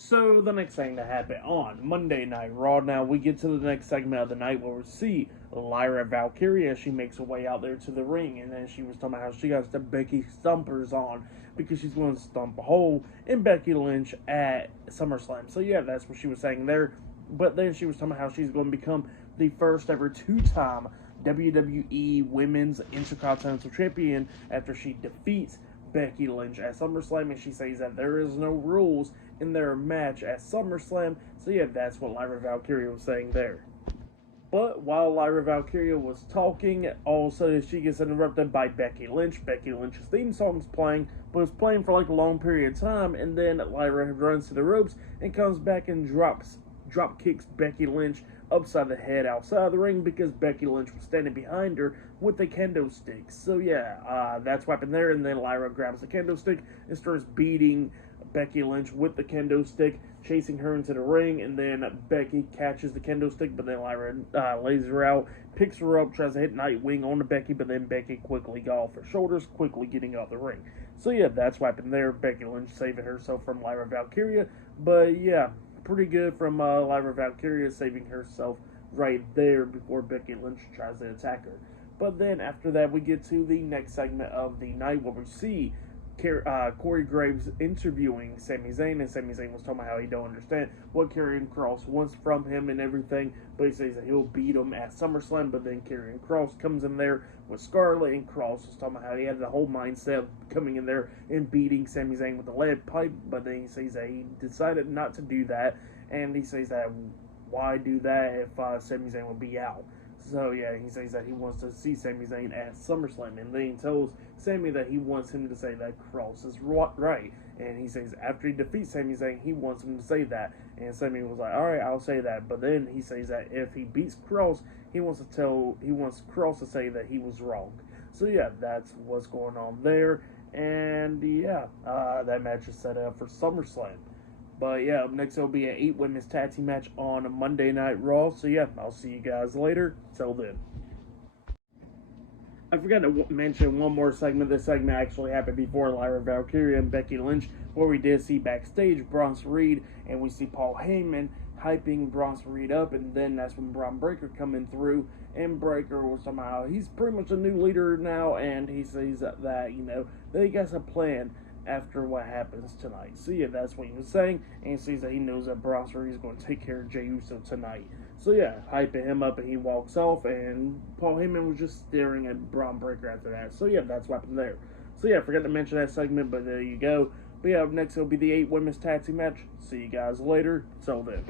So the next thing that happened on Monday Night Raw, now we get to the next segment of the night where we see Lyra Valkyria. She makes her way out there to the ring, and then she was talking about how she got the Becky Stumpers on because she's going to stump a hole in Becky Lynch at SummerSlam. So yeah, that's what she was saying there. But then she was talking about how she's going to become the first ever two-time WWE Women's Intercontinental Champion after she defeats Becky Lynch at SummerSlam, and she says that there is no rules in their match at SummerSlam. So yeah, that's what Lyra Valkyria was saying there. But while Lyra Valkyria was talking, all of a sudden she gets interrupted by Becky Lynch. Becky Lynch's theme song is playing, but it's playing for like a long period of time, and then Lyra runs to the ropes and comes back and drop kicks Becky Lynch upside the head outside the ring because Becky Lynch was standing behind her with a kendo stick. So yeah, that's what happened there, and then Lyra grabs the kendo stick and starts beating Becky Lynch with the kendo stick, chasing her into the ring, and then Becky catches the kendo stick, but then Lyra lays her out, picks her up, tries to hit Nightwing on to Becky, but then Becky quickly got off her shoulders, quickly getting out the ring. So yeah, that's what happened there. Becky Lynch saving herself from Lyra Valkyria, but yeah, pretty good from Lyra Valkyria saving herself right there before Becky Lynch tries to attack her. But then after that, we get to the next segment of the night where we see Corey Graves interviewing Sami Zayn, and Sami Zayn was talking about how he don't understand what Karrion Kross wants from him and everything, but he says that he'll beat him at SummerSlam. But then Karrion Kross comes in there with Scarlett, and Kross was talking about how he had the whole mindset of coming in there and beating Sami Zayn with a lead pipe, but then he says that he decided not to do that, and he says that why do that if Sami Zayn would be out? So yeah, he says that he wants to see Sami Zayn at SummerSlam, and then he tells Sami that he wants him to say that Kross is right, and he says after he defeats Sami Zayn, he wants him to say that, and Sami was like, all right, I'll say that, but then he says that if he beats Kross, he wants Kross to say that he was wrong. So yeah, that's what's going on there, and yeah, that match is set up for SummerSlam. But yeah, up next it'll be an 8 women's tag team match on a Monday Night Raw. So yeah, I'll see you guys later. Till then. I forgot to mention one more segment. This segment actually happened before Lyra Valkyria and Becky Lynch, where we did see backstage Bronson Reed, and we see Paul Heyman hyping Bronson Reed up, and then that's when Braun Breaker coming through, and Breaker was somehow, he's pretty much a new leader now, and he says that that he got a plan after what happens tonight. So yeah, that's what he was saying, and he says that he knows that Bronson Reed is going to take care of Jey Uso tonight. So yeah, hyping him up, and he walks off, and Paul Heyman was just staring at Braun Breaker after that. So yeah, that's what happened there. So yeah, I forgot to mention that segment, but there you go. But yeah, up next it'll be the 8 women's tag team match. See you guys later. Till then.